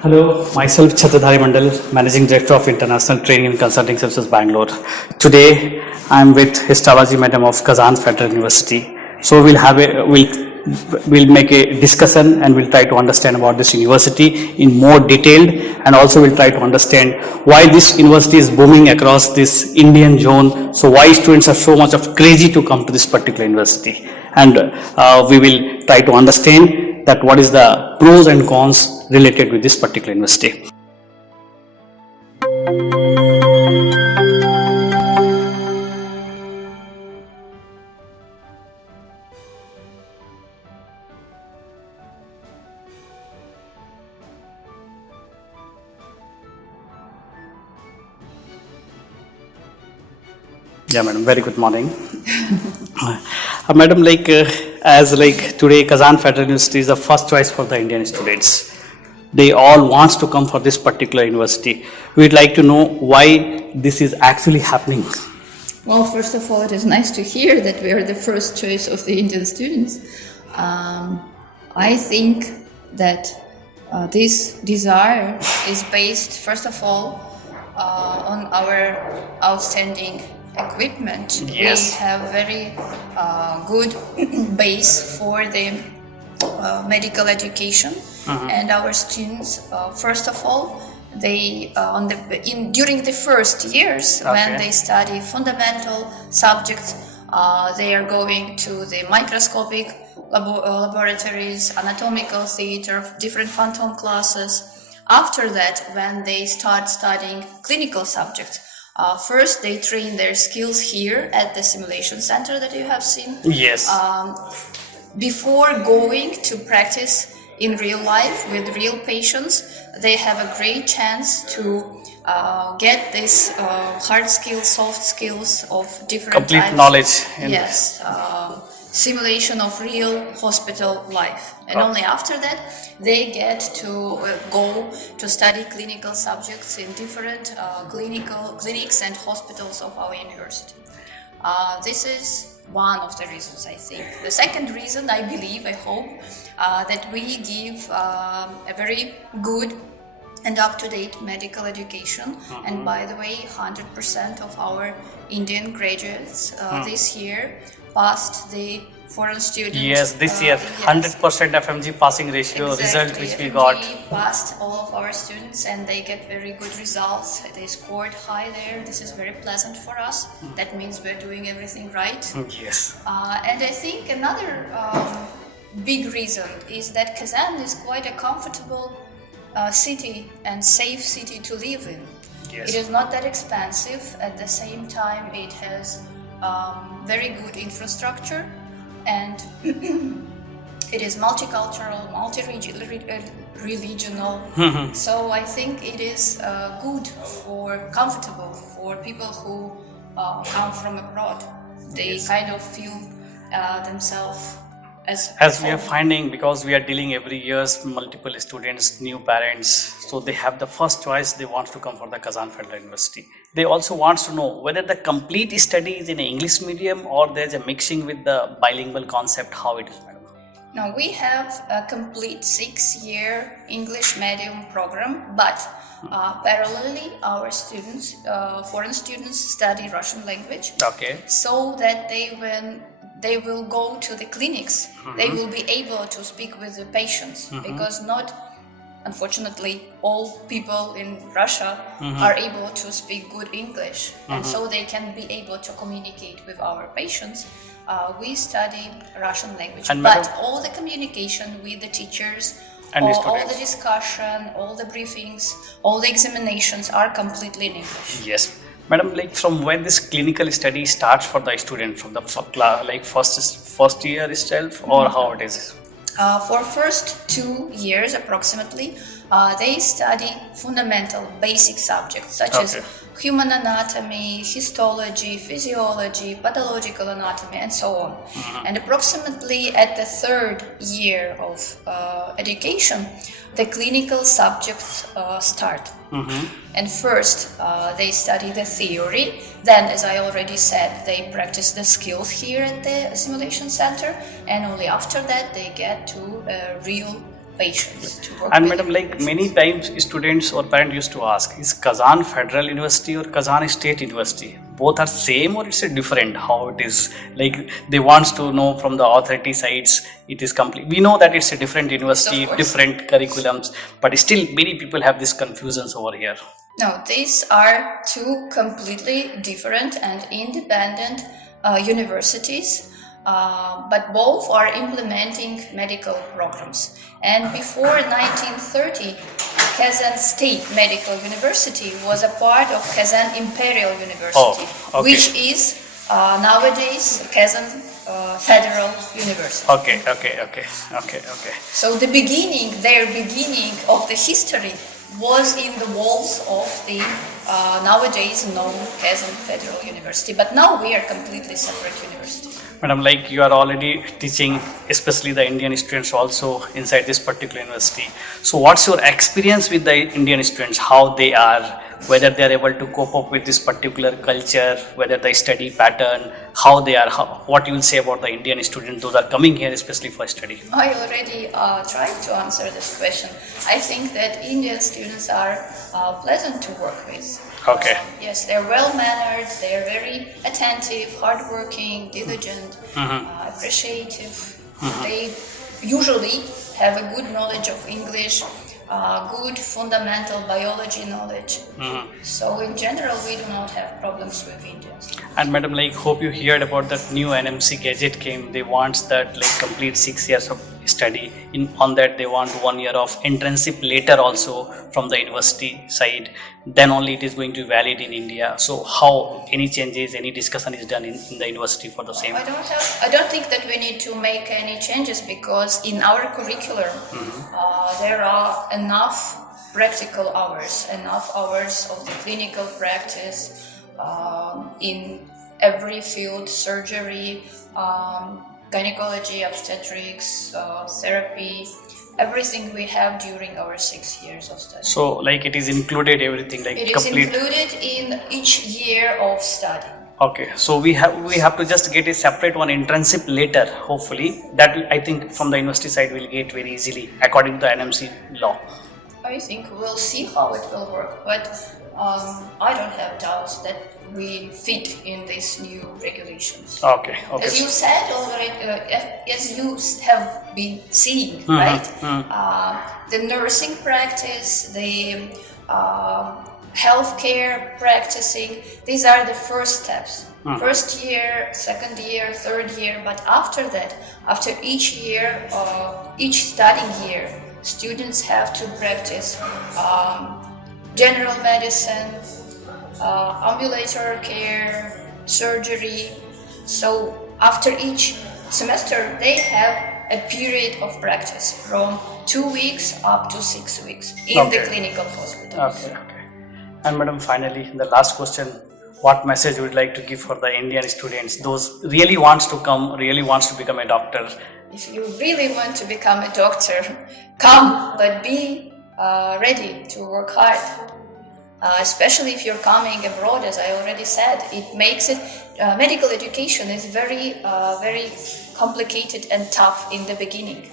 Hello, myself Chatradhari Mandal, Managing Director of International Training and Consulting Services, Bangalore. Today, I am with Histology Madam of Kazan Federal University. So we'll make a discussion and we'll try to understand about this university in more detailed, and also we'll try to understand why this university is booming across this Indian zone. So why students are so much of crazy to come to this particular university, and we will try to understand that what is the pros and cons related with this particular university. Yeah, madam. Very good morning. Madam, as today, Kazan Federal University is the first choice for the Indian students. They all want to come for this particular university. We'd like to know why this is actually happening. Well, first of all, it is nice to hear that we are the first choice of the Indian students. I think that this desire is based, first of all, on our outstanding equipment. Yes. We have very good base for the medical education, and our students, first of all, they during the first years, when they study fundamental subjects, they are going to the microscopic laboratories, anatomical theater, different phantom classes. After that, when they start studying clinical subjects, first they train their skills here at the simulation center that you have seen. Yes. Before going to practice in real life with real patients, they have a great chance to get this hard skills, soft skills of different complete types. Knowledge. Yes. Simulation of real hospital life, and only after that they get to go to study clinical subjects in different clinics and hospitals of our university. This is one of the reasons, I think. The second reason, I believe, I hope, that we give a very good and up-to-date medical education. And by the way, 100% of our Indian graduates this year passed the foreign student. Yes, this year, 100% FMG passing ratio result which we got. We passed all of our students and they get very good results. They scored high there. This is very pleasant for us. That means we're doing everything right. Yes. And I think another big reason is that Kazan is quite a comfortable city and safe city to live in. Yes. It is not that expensive. At the same time, it has very good infrastructure, and it is multicultural, multi-regional. So I think it is comfortable for people who come from abroad. They kind of feel themselves as we are finding, because we are dealing every year multiple students, new parents, so they have the first choice. They want to come for the Kazan Federal University. They also want to know whether the complete study is in English medium or there's a mixing with the bilingual concept. How it is, madam? Now we have a complete 6-year English medium program, but parallelly our students, foreign students, study Russian language. Okay. So that when they will go to the clinics, they will be able to speak with the patients, because unfortunately, all people in Russia are able to speak good English, and so they can be able to communicate with our patients. We study Russian language, but all the communication with the teachers, all the discussion, all the briefings, all the examinations are completely in English. Yes. Madam, from when this clinical study starts for the student, from the first year itself, or how it is? For first 2 years approximately, they study fundamental basic subjects such as human anatomy, histology, physiology, pathological anatomy, and so on. And approximately at the 3rd year of education, the clinical subjects start. And first they study the theory, then, as I already said, they practice the skills here at the simulation center, and only after that they get to real patience to work And with madam, the like many times students or parents used to ask, is Kazan Federal University or Kazan State University? Both are same or it's a different? How it is? Like they wants to know from the authority sides, it is complete. We know that it's a different university, Of course. different curriculums, but still many people have this confusions over here. No, these are two completely different and independent universities, but both are implementing medical programs. And before 1930, Kazan State Medical University was a part of Kazan Imperial University, okay. which is nowadays Kazan Federal University. Okay. So their beginning of the history was in the walls of the nowadays known Kazan Federal University, but now we are completely separate university. Madam, like you are already teaching, especially the Indian students also inside this particular university. So what's your experience with the Indian students, how they are, whether they are able to cope up with this particular culture, whether the study pattern, how they are, what you will say about the Indian students, those are coming here especially for study? I already tried to answer this question. I think that Indian students are pleasant to work with. Okay. Yes, they're well-mannered, they're very attentive, hardworking, diligent, appreciative. They usually have a good knowledge of English, good fundamental biology knowledge. So in general, we do not have problems with Indians. And madam, like hope you heard about that new NMC gadget came. They want that like complete 6 years of study. On that they want 1 year of internship later also from the university side. Then only it is going to be valid in India. So how any changes, any discussion is done in the university for the same? I don't think that we need to make any changes because in our curriculum there are enough practical hours, enough hours of the clinical practice in every field, surgery, gynecology, obstetrics, therapy, everything we have during our 6 years of study. So like it is included everything, like it complete. is included in each year of study. Okay, so we have to just get a separate one internship later, hopefully. That I think from the university side will get very easily according to the NMC law. I think we'll see how it will work, but I don't have doubts that we fit in these new regulations. Okay. As you said already, as you have been seeing, right? The nursing practice, the healthcare practicing, these are the first steps. First year, second year, third year, but after that, after each year, each studying year, students have to practice general medicine, ambulatory care, surgery. So after each semester, they have a period of practice from 2 weeks up to 6 weeks in the clinical hospitals. Okay. And madam, finally, the last question, what message would you like to give for the Indian students, those really wants to come, really wants to become a doctor? If you really want to become a doctor, come, but be ready to work hard. Especially if you're coming abroad, as I already said, it makes it, medical education is very complicated and tough in the beginning.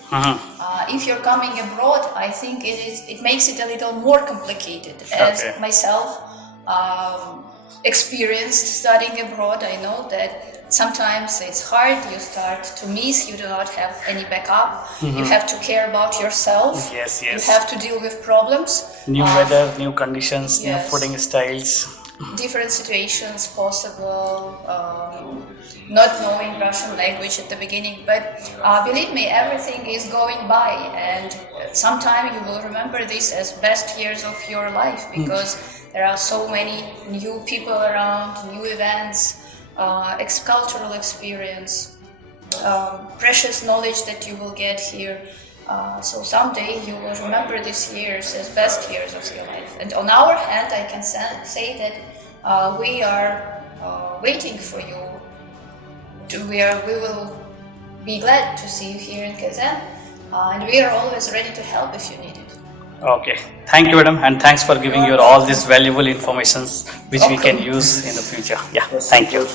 If you're coming abroad, I think it makes it a little more complicated. As myself experienced studying abroad, I know that sometimes it's hard, you start to miss, you do not have any backup, you have to care about yourself, you have to deal with problems. New weather, new conditions, new fooding styles. Different situations possible, not knowing Russian language at the beginning, but believe me, everything is going by, and sometime you will remember this as best years of your life, because there are so many new people around, new events, cultural experience, precious knowledge that you will get here. So someday you will remember these years as best years of your life. And on our hand, I can say that we are waiting for you. We will be glad to see you here in Kazan, and we are always ready to help if you need it. Okay, thank you, madam, and thanks for giving your all this valuable information which we can use in the future. Yeah, thank you.